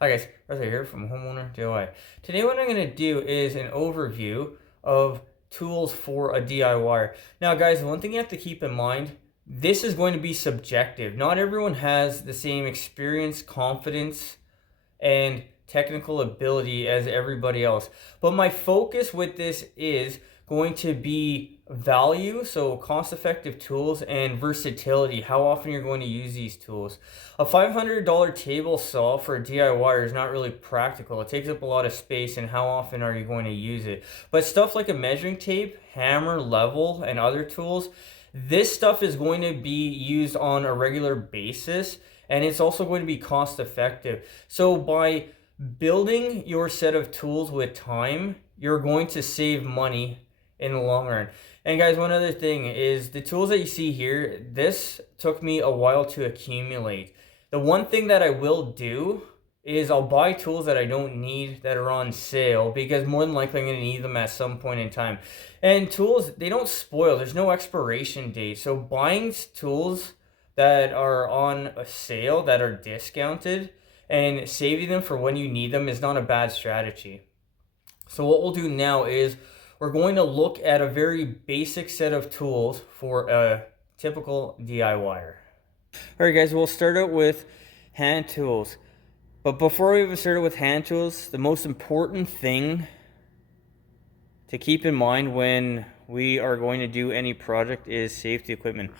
Hi guys, Arthur here from Homeowner DIY. Today what I'm going to do is an overview of tools for a DIYer. Now guys, one thing you have to keep in mind, this is going to be subjective. Not everyone has the same experience, confidence, and technical ability as everybody else. But my focus with this is going to be value, so cost-effective tools, and versatility, how often you're going to use these tools. A $500 table saw for a DIY is not really practical. It takes up a lot of space, and how often are you going to use it? But stuff like a measuring tape, hammer, level, and other tools, this stuff is going to be used on a regular basis, and it's also going to be cost effective. So by building your set of tools with time, you're going to save money in the long run. And guys, one other thing is the tools that you see here, this took me a while to accumulate. The one thing that I will do is I'll buy tools that I don't need that are on sale, because more than likely I'm going to need them at some point in time. And tools, they don't spoil. There's no expiration date. So buying tools that are on a sale, that are discounted, and saving them for when you need them is not a bad strategy. So what we'll do now is we're going to look at a very basic set of tools for a typical DIYer. Alright guys, we'll start out with hand tools. But before we even start with hand tools, the most important thing to keep in mind when we are going to do any project is safety equipment.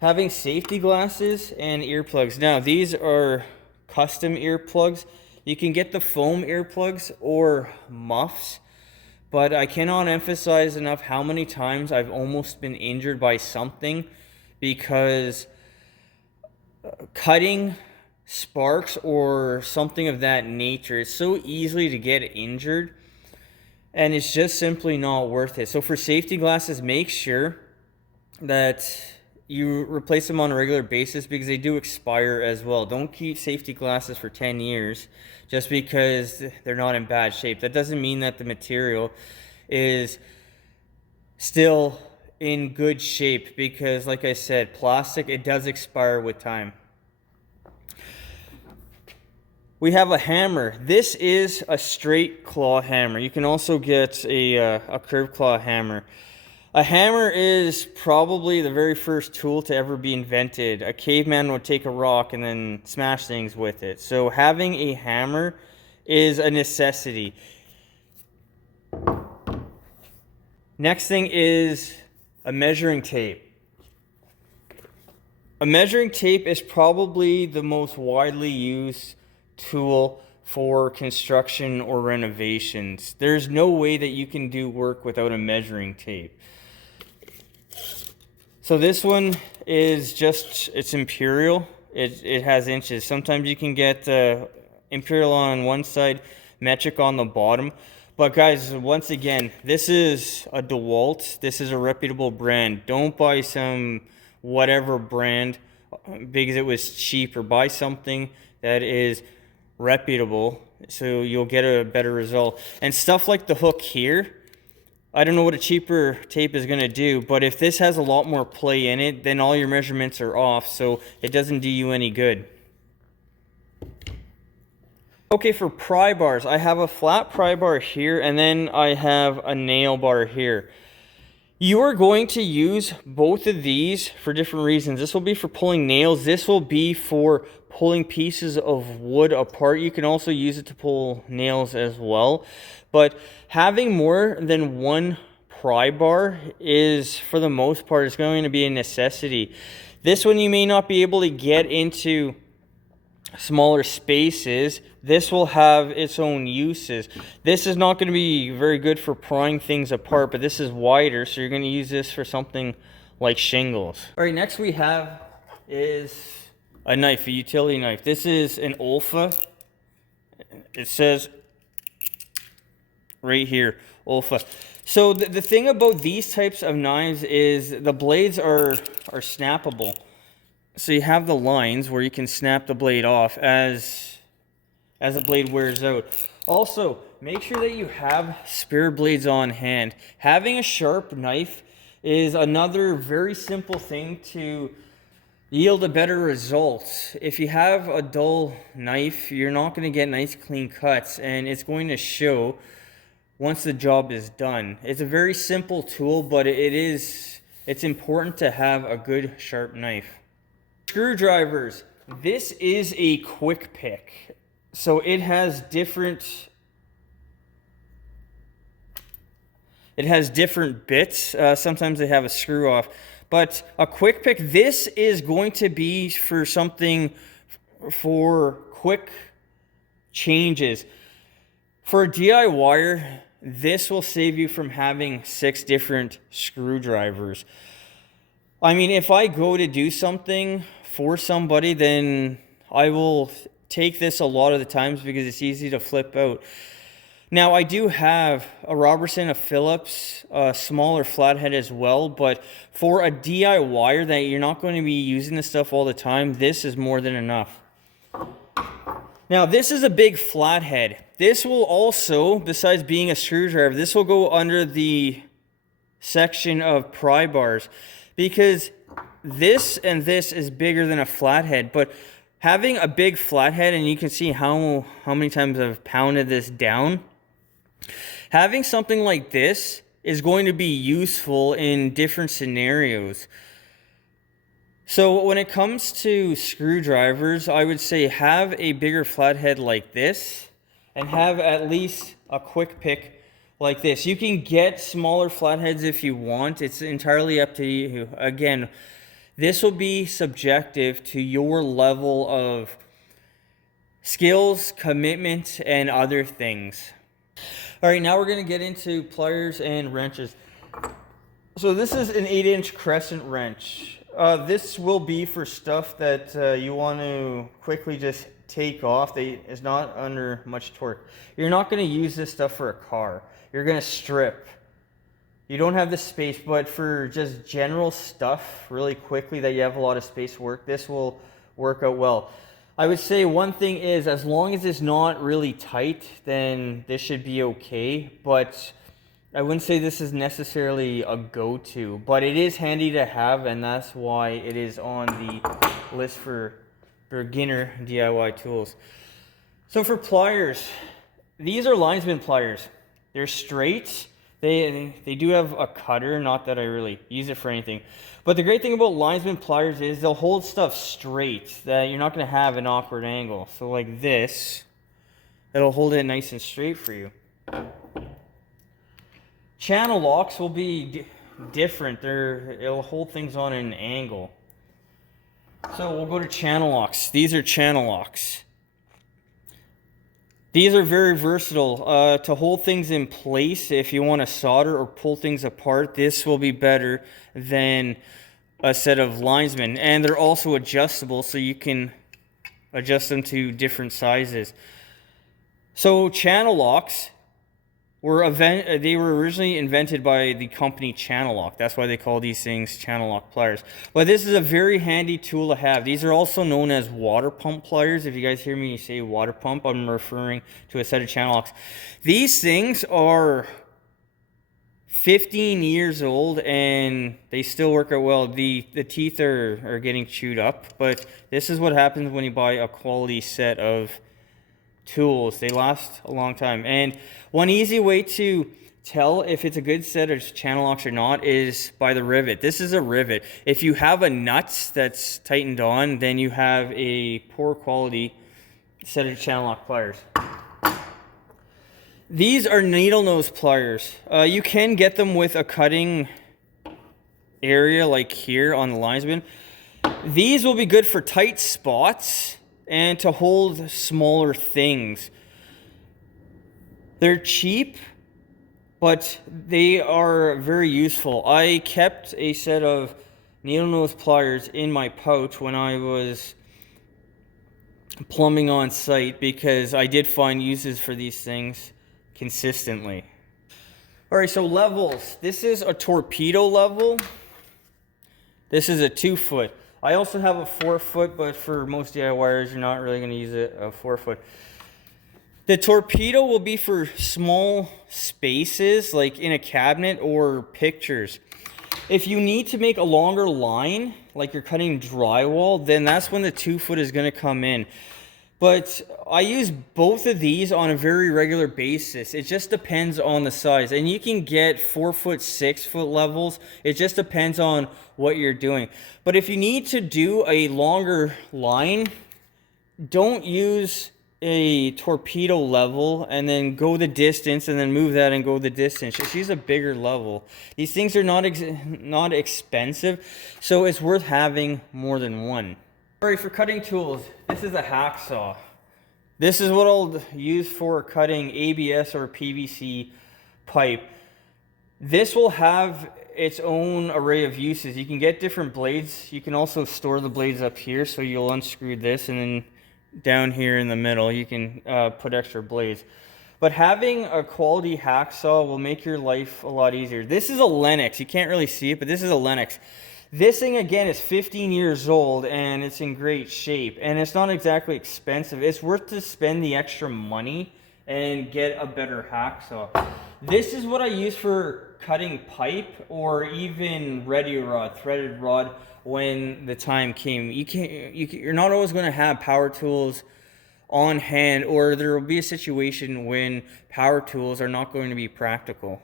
Having safety glasses and earplugs. Now, these are custom earplugs. You can get the foam earplugs or muffs, but I cannot emphasize enough how many times I've almost been injured by something because cutting, sparks, or something of that nature is so easily to get injured, and it's just simply not worth it. So for safety glasses, make sure that you replace them on a regular basis because they do expire as well. Don't keep safety glasses for 10 years just because they're not in bad shape. That doesn't mean that the material is still in good shape, because like I said, plastic, it does expire with time. We have a hammer. This is a straight claw hammer. You can also get a curved claw hammer. A hammer is probably the very first tool to ever be invented. A caveman would take a rock and then smash things with it. So having a hammer is a necessity. Next thing is a measuring tape. A measuring tape is probably the most widely used tool for construction or renovations. There's no way that you can do work without a measuring tape. So this one is just, it's imperial. It has inches. Sometimes you can get imperial on one side, metric on the bottom. But guys, once again, this is a DeWalt. This is a reputable brand. Don't buy some whatever brand because it was cheap, or buy something that is reputable so you'll get a better result. And stuff like the hook here, I don't know what a cheaper tape is going to do, but if this has a lot more play in it, then all your measurements are off, so it doesn't do you any good. Okay, for pry bars, I have a flat pry bar here, and then I have a nail bar here. You are going to use both of these for different reasons. This will be for pulling nails. This will be for pulling pieces of wood apart. You can also use it to pull nails as well. But having more than one pry bar is, for the most part, it's going to be a necessity. This one you may not be able to get into smaller spaces. This will have its own uses. This is not going to be very good for prying things apart, but this is wider, so you're going to use this for something like shingles. All right, next we have is a knife, a utility knife. This is an Olfa. It says right here, Olfa. So the thing about these types of knives is the blades are snappable. So you have the lines where you can snap the blade off as the blade wears out. Also, make sure that you have spare blades on hand. Having a sharp knife is another very simple thing to yield a better result. If you have a dull knife, you're not going to get nice clean cuts, and it's going to show once the job is done. It's a very simple tool, but it's important to have a good sharp knife. Screwdrivers. This is a quick pick. So it has different bits. Sometimes they have a screw off. But a quick pick, this is going to be for something for quick changes. For a DIYer, this will save you from having 6 different screwdrivers. I mean, if I go to do something for somebody, then I will take this a lot of the times because it's easy to flip out. Now, I do have a Robertson, a Phillips, a smaller flathead as well, but for a DIYer that you're not going to be using this stuff all the time, this is more than enough. Now, this is a big flathead. This will also, besides being a screwdriver, this will go under the section of pry bars because this and this is bigger than a flathead, but having a big flathead, and you can see how many times I've pounded this down, having something like this is going to be useful in different scenarios. So when it comes to screwdrivers, I would say have a bigger flathead like this and have at least a quick pick like this. You can get smaller flatheads if you want. It's entirely up to you. Again, this will be subjective to your level of skills, commitment, and other things. All right, now we're going to get into pliers and wrenches. So this is an 8-inch crescent wrench. This will be for stuff that you want to quickly just take off. It's not under much torque. You're not going to use this stuff for a car. You're going to strip. You don't have the space, but for just general stuff, really quickly that you have a lot of space work, this will work out well. I would say one thing is, as long as it's not really tight, then this should be okay, but I wouldn't say this is necessarily a go-to, but it is handy to have, and that's why it is on the list for beginner DIY tools. So for pliers, these are linesman pliers. They're straight. They do have a cutter, not that I really use it for anything. But the great thing about linesman pliers is they'll hold stuff straight, that you're not going to have an awkward angle. So like this, it'll hold it nice and straight for you. Channel locks will be different. It'll hold things on an angle. So we'll go to channel locks. These are channel locks. These are very versatile. To hold things in place, if you want to solder or pull things apart, this will be better than a set of linesmen. And they're also adjustable, so you can adjust them to different sizes. So channel locks were originally invented by the company Channel Lock. That's why they call these things channel lock pliers. But this is a very handy tool to have. These are also known as water pump pliers. If you guys hear me say water pump, I'm referring to a set of channel locks. These things are 15 years old and they still work out well. The teeth are getting chewed up, but this is what happens when you buy a quality set of tools. They last a long time. And one easy way to tell if it's a good set of channel locks or not is by the rivet. This is a rivet. If you have a nut that's tightened on, then you have a poor quality set of channel lock pliers. These are needle nose pliers. You can get them with a cutting area like here on the linesman. These will be good for tight spots and to hold smaller things. They're cheap, but they are very useful. I kept a set of needle nose pliers in my pouch when I was plumbing on site because I did find uses for these things consistently. All right, so levels. This is a torpedo level. This is a 2-foot. I also have a 4-foot, but for most DIYers, you're not really going to use a 4-foot. The torpedo will be for small spaces, like in a cabinet or pictures. If you need to make a longer line, like you're cutting drywall, then that's when the 2 foot is going to come in. But I use both of these on a very regular basis. It just depends on the size. And you can get 4 foot, 6 foot levels. It just depends on what you're doing. But if you need to do a longer line, don't use a torpedo level and then go the distance and then move that and go the distance. Just use a bigger level. These things are not expensive, so it's worth having more than one. All right, for cutting tools, this is a hacksaw. This is what I'll use for cutting ABS or PVC pipe. This will have its own array of uses. You can get different blades. You can also store the blades up here, so you'll unscrew this, and then down here in the middle you can put extra blades. But having a quality hacksaw will make your life a lot easier. This is a Lennox. You can't really see it, but this is a Lennox. This thing again is 15 years old and it's in great shape, and it's not exactly expensive. It's worth to spend the extra money and get a better hacksaw. This is what I use for cutting pipe or even ready rod, threaded rod, when the time came. You're not always going to have power tools on hand, or there will be a situation when power tools are not going to be practical.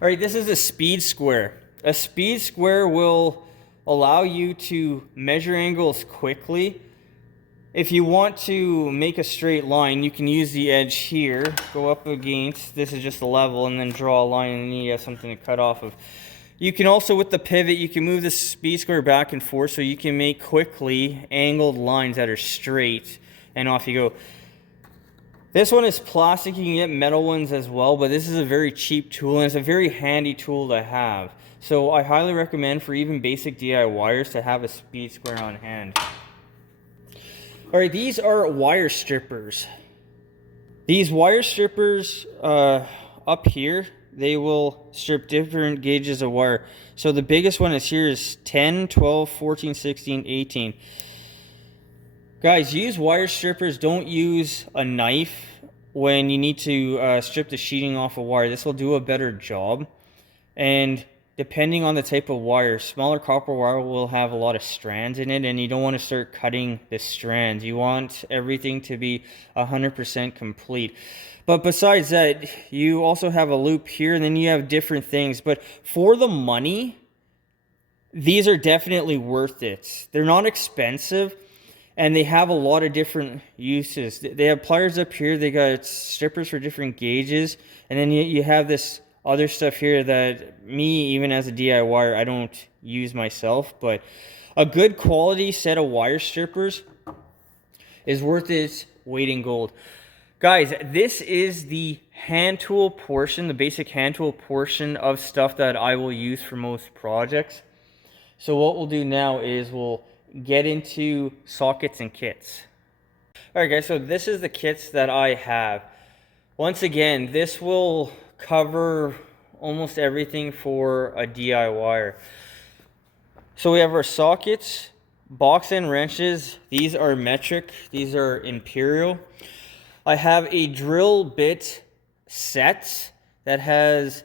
All right, this is a speed square. A speed square will allow you to measure angles quickly. If you want to make a straight line, you can use the edge here, go up against, this is just a level, and then draw a line, and then you have something to cut off of. You can also, with the pivot, you can move the speed square back and forth so you can make quickly angled lines that are straight, and off you go. This one is plastic. You can get metal ones as well, but this is a very cheap tool, and it's a very handy tool to have. So I highly recommend for even basic DIYers to have a speed square on hand. All right, these are wire strippers. These wire strippers up here, they will strip different gauges of wire. So the biggest one is here is 10, 12, 14, 16, 18. Guys, use wire strippers. Don't use a knife when you need to strip the sheeting off a wire. This will do a better job. And depending on the type of wire, smaller copper wire will have a lot of strands in it, and you don't want to start cutting the strands. You want everything to be 100% complete. But besides that, you also have a loop here, and then you have different things. But for the money, these are definitely worth it. They're not expensive, and they have a lot of different uses. They have pliers up here. They got strippers for different gauges, and then you have this other stuff here that me, even as a DIYer, I don't use myself. But a good quality set of wire strippers is worth its weight in gold. Guys, this is the hand tool portion, the basic hand tool portion of stuff that I will use for most projects. So what we'll do now is we'll get into sockets and kits. All right, guys, so this is the kits that I have. Once again, this will cover almost everything for a DIYer. So we have our sockets, box end wrenches. These are metric, these are imperial. I have a drill bit set that has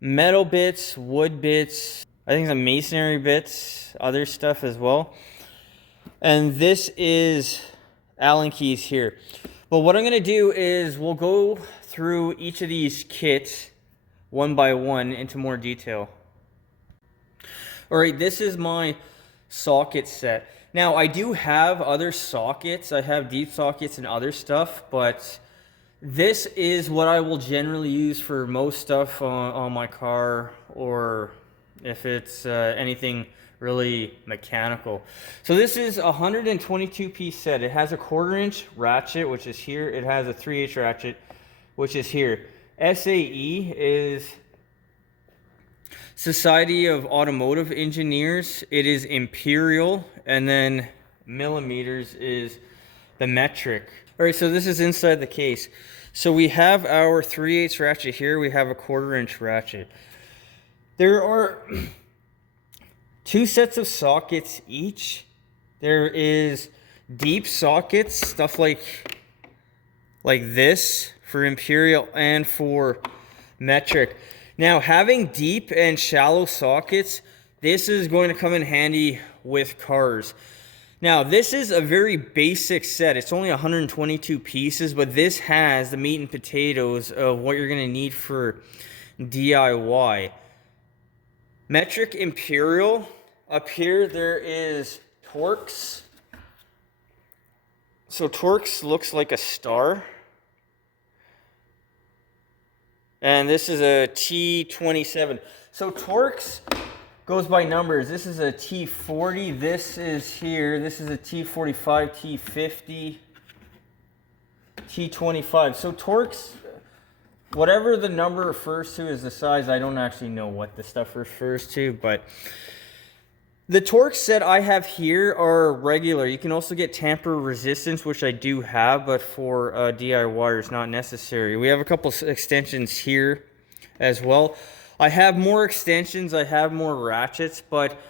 metal bits, wood bits, I think some masonry bits, other stuff as well. And this is Allen keys here. But what I'm going to do is we'll go through each of these kits one by one into more detail. All right, this is my socket set. Now, I do have other sockets. I have deep sockets and other stuff, but this is what I will generally use for most stuff on my car, or if it's anything really mechanical. So this is a 122 piece set. It has a 1/4 inch ratchet, which is here. It has a 3/8 ratchet, which is here. SAE is Society of Automotive Engineers. It is imperial, and then millimeters is the metric. All right, so this is inside the case. So we have our 3/8 ratchet here. We have a 1/4 inch ratchet. There are two sets of sockets each. There is deep sockets, stuff like this for imperial and for metric. Now, having deep and shallow sockets, this is going to come in handy with cars. Now, this is a very basic set. It's only 122 pieces, but this has the meat and potatoes of what you're going to need for DIY. Metric Imperial. Up here, there is Torx. So Torx looks like a star. And this is a T27. So Torx goes by numbers. This is a T40. This is here. This is a T45, T50, T25. So Torx, whatever the number refers to is the size. I don't actually know what the stuff refers to, but the Torx set I have here are regular. You can also get tamper resistance, which I do have, but for DIY it's not necessary. We have a couple extensions here as well. I have more extensions, I have more ratchets, but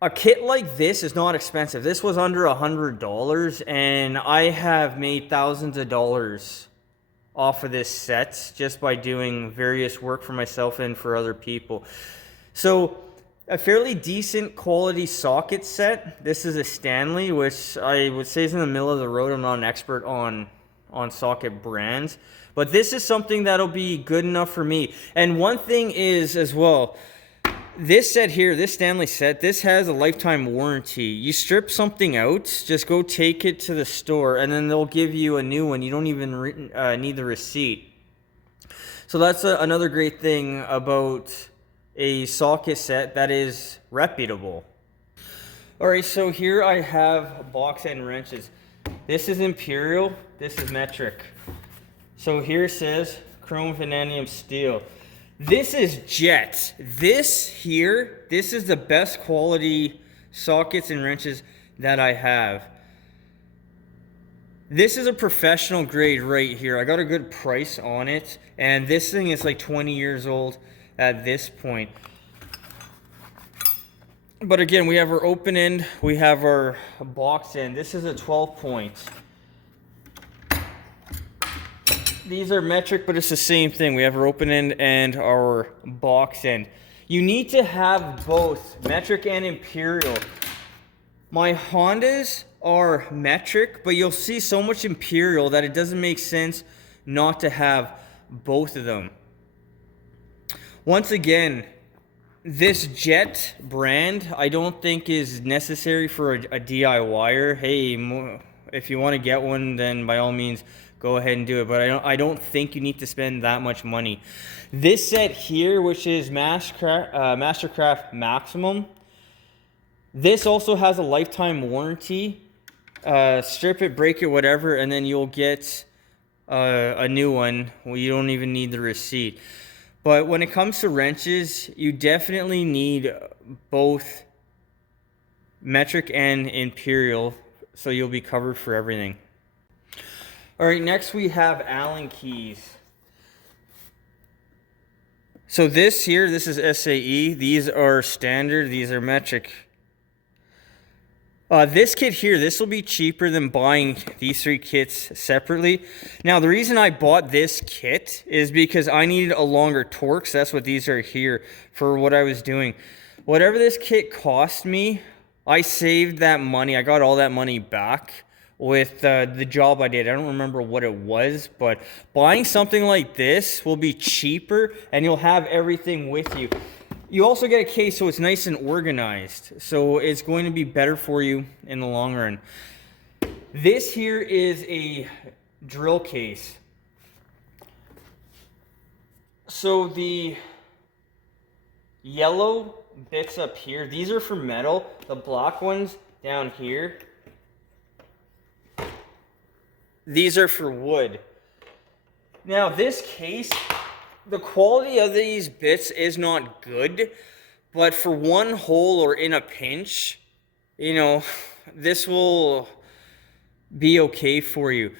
a kit like this is not expensive. This was under $100, and I have made thousands of dollars off of this set just by doing various work for myself and for other people. So a fairly decent quality socket set. This is a Stanley, which I would say is in the middle of the road. I'm not an expert on socket brands, but this is something that'll be good enough for me. And one thing is as well, this set here, this Stanley set, this has a lifetime warranty. You strip something out, just go take it to the store, and then they'll give you a new one. You don't even need the receipt. So that's another great thing about a socket set that is reputable. Alright, so here I have box end wrenches. This is Imperial, this is Metric. So here it says chrome vanadium steel. This is Jet. This here, this is the best quality sockets and wrenches that I have. This is a professional grade right here. I got a good price on it, and this thing is like 20 years old at this point. But again, we have our open end, we have our box end. This is a 12 point. These are metric, but it's the same thing. We have our open end and our box end. You need to have both metric and Imperial. My Hondas are metric, but you'll see so much Imperial that it doesn't make sense not to have both of them. Once again, this Jet brand I don't think is necessary for a DIYer. Hey, if you want to get one, then by all means go ahead and do it, but I don't think you need to spend that much money. This set here, which is Mastercraft Maximum, this also has a lifetime warranty. Strip it, break it, whatever, and then you'll get a new one. Well, you don't even need the receipt. But when it comes to wrenches, you definitely need both metric and Imperial, so you'll be covered for everything. All right, next we have Allen keys. So this here, this is SAE. These are standard, these are metric. This kit here, this will be cheaper than buying these three kits separately. Now, the reason I bought this kit is because I needed a longer Torx. That's what these are here for what I was doing. Whatever this kit cost me, I saved that money. I got all that money back with the job I did. I don't remember what it was, but buying something like this will be cheaper and you'll have everything with you. You also get a case so it's nice and organized, so it's going to be better for you in the long run. This here is a drill case. So the yellow bits up here, these are for metal. The black ones down here, these are for wood. Now this case, the quality of these bits is not good, but for one hole or in a pinch, you know, this will be okay for you.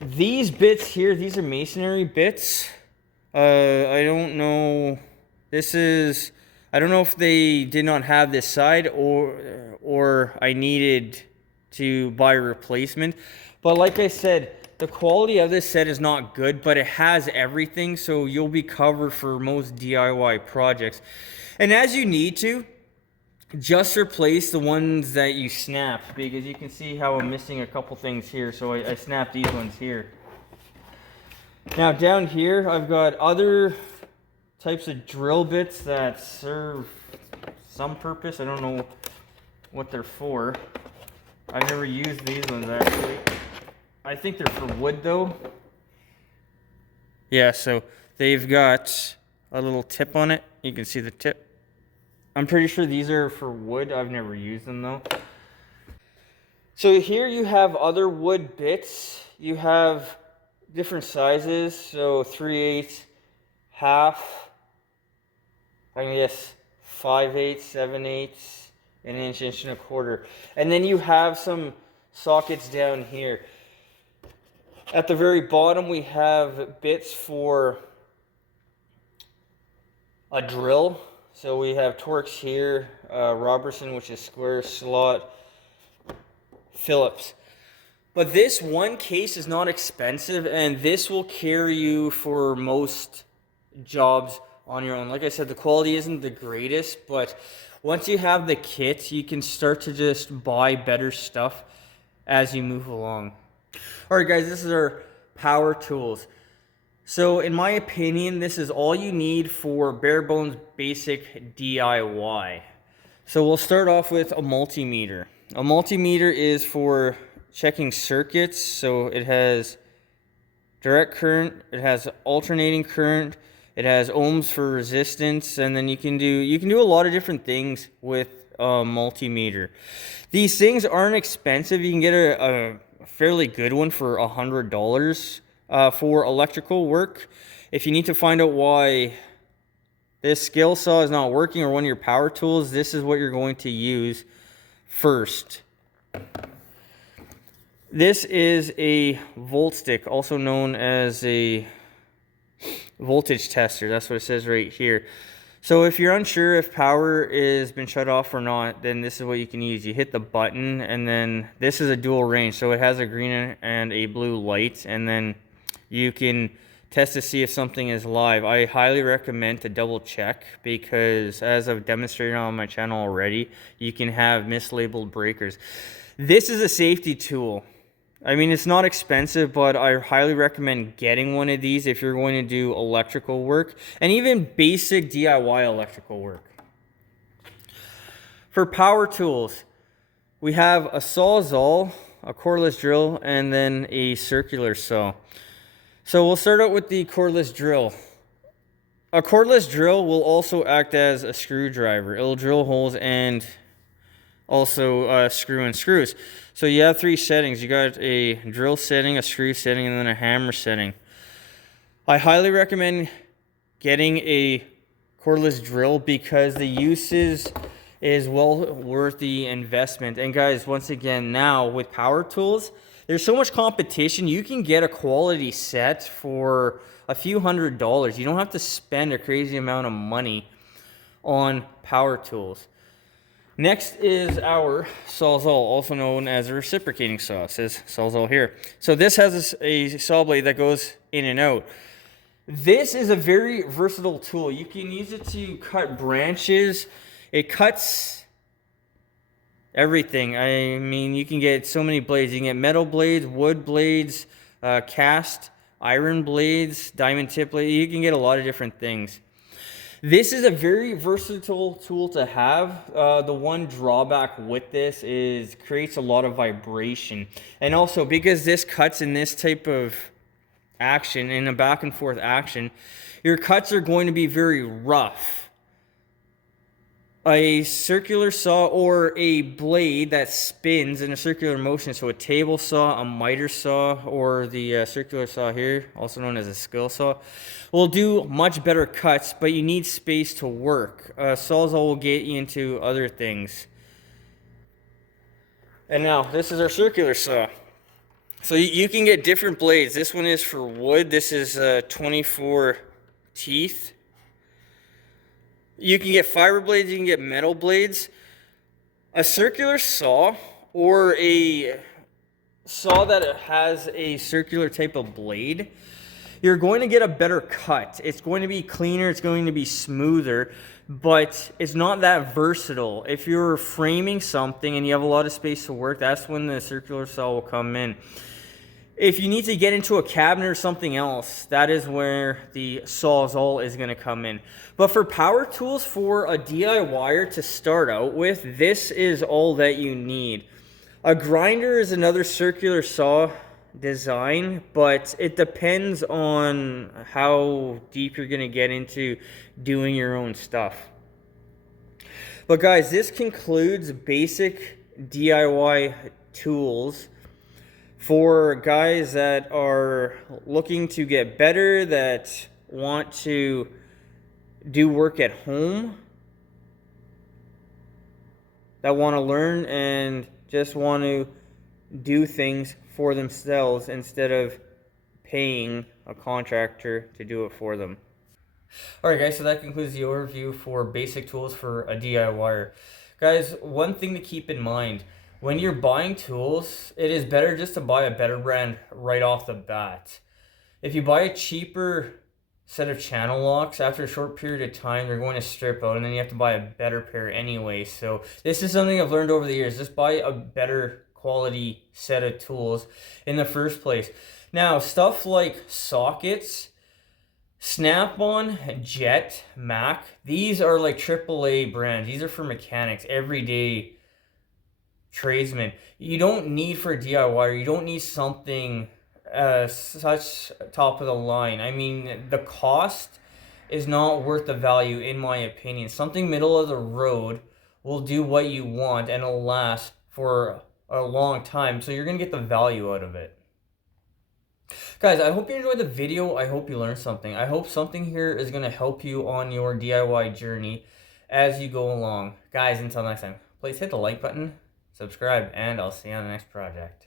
These bits here, these are masonry bits. I don't know. I don't know if they did not have this side or I needed to buy a replacement. But like I said, the quality of this set is not good, but it has everything, so you'll be covered for most DIY projects. And as you need to, just replace the ones that you snapped, because you can see how I'm missing a couple things here, so I snapped these ones here. Now down here, I've got other types of drill bits that serve some purpose. I don't know what they're for. I've never used these ones actually. I think they're for wood though. Yeah, so they've got a little tip on it. You can see the tip. I'm pretty sure these are for wood. I've never used them though. So here you have other wood bits. You have different sizes. So 3/8, half, I guess 5/8, 7/8, an inch, inch and a quarter. And then you have some sockets down here. At the very bottom, we have bits for a drill. So we have Torx here, Robertson, which is square slot, Phillips. But this one case is not expensive, and this will carry you for most jobs on your own. Like I said, the quality isn't the greatest, but once you have the kit, you can start to just buy better stuff as you move along. Alright guys, this is our power tools. So in my opinion, this is all you need for bare bones basic DIY. So we'll start off with a multimeter. A multimeter is for checking circuits. So it has direct current, it has alternating current, it has ohms for resistance, and then you can do a lot of different things with a multimeter. These things aren't expensive. You can get a fairly good one for $100 for electrical work. If you need to find out why this skill saw is not working or one of your power tools, this is what you're going to use first. This is a volt stick, also known as a voltage tester. That's what it says right here. So if you're unsure if power has been shut off or not, then this is what you can use. You hit the button, and then this is a dual range. So it has a green and a blue light, and then you can test to see if something is live. I highly recommend to double check, because as I've demonstrated on my channel already, you can have mislabeled breakers. This is a safety tool. I mean, it's not expensive, but I highly recommend getting one of these if you're going to do electrical work, and even basic DIY electrical work. For power tools, we have a Sawzall, a cordless drill, and then a circular saw. So we'll start out with the cordless drill. A cordless drill will also act as a screwdriver. It'll drill holes and also screw in screws. So you have three settings. You got a drill setting, a screw setting, and then a hammer setting. I highly recommend getting a cordless drill because the uses is well worth the investment. And guys, once again, now with power tools, there's so much competition. You can get a quality set for a few $100s. You don't have to spend a crazy amount of money on power tools. Next is our Sawzall, also known as a reciprocating saw. It says Sawzall here. So this has a saw blade that goes in and out. This is a very versatile tool. You can use it to cut branches. It cuts everything. I mean, you can get so many blades. You can get metal blades, wood blades, cast iron blades, diamond tip blades. You can get a lot of different things. This is a very versatile tool to have. The one drawback with this is creates a lot of vibration. And also because this cuts in this type of action, in a back and forth action, your cuts are going to be very rough. A circular saw or a blade that spins in a circular motion, so a table saw, a miter saw, or the circular saw here, also known as a skill saw, will do much better cuts, but you need space to work. Sawzall will get you into other things. And now, this is our circular saw. So you can get different blades. This one is for wood. This is 24 teeth. You can get fiber blades, you can get metal blades. A circular saw or a saw that it has a circular type of blade, you're going to get a better cut. It's going to be cleaner, it's going to be smoother, but it's not that versatile. If you're framing something and you have a lot of space to work, that's when the circular saw will come in. If you need to get into a cabinet or something else, that is where the Sawzall is going to come in. But for power tools for a DIYer to start out with, this is all that you need. A grinder is another circular saw design, but it depends on how deep you're going to get into doing your own stuff. But guys, this concludes basic DIY tools for guys that are looking to get better, that want to do work at home, that want to learn and just want to do things for themselves instead of paying a contractor to do it for them. Alright guys, so that concludes the overview for basic tools for a DIYer. Guys, one thing to keep in mind, when you're buying tools, it is better just to buy a better brand right off the bat. If you buy a cheaper set of channel locks, after a short period of time, they're going to strip out and then you have to buy a better pair anyway. So this is something I've learned over the years. Just buy a better quality set of tools in the first place. Now, stuff like sockets, Snap-on, Jet, Mac, these are like AAA brands. These are for mechanics, everyday tradesmen. You don't need for a DIY, you don't need something such top of the line. I mean, the cost is not worth the value in my opinion. Something middle of the road will do what you want and it'll last for a long time, so you're gonna get the value out of it. Guys, I hope you enjoyed the video. I hope you learned something. I hope something here is going to help you on your DIY journey as you go along. Guys, until next time, please hit the like button, subscribe, and I'll see you on the next project.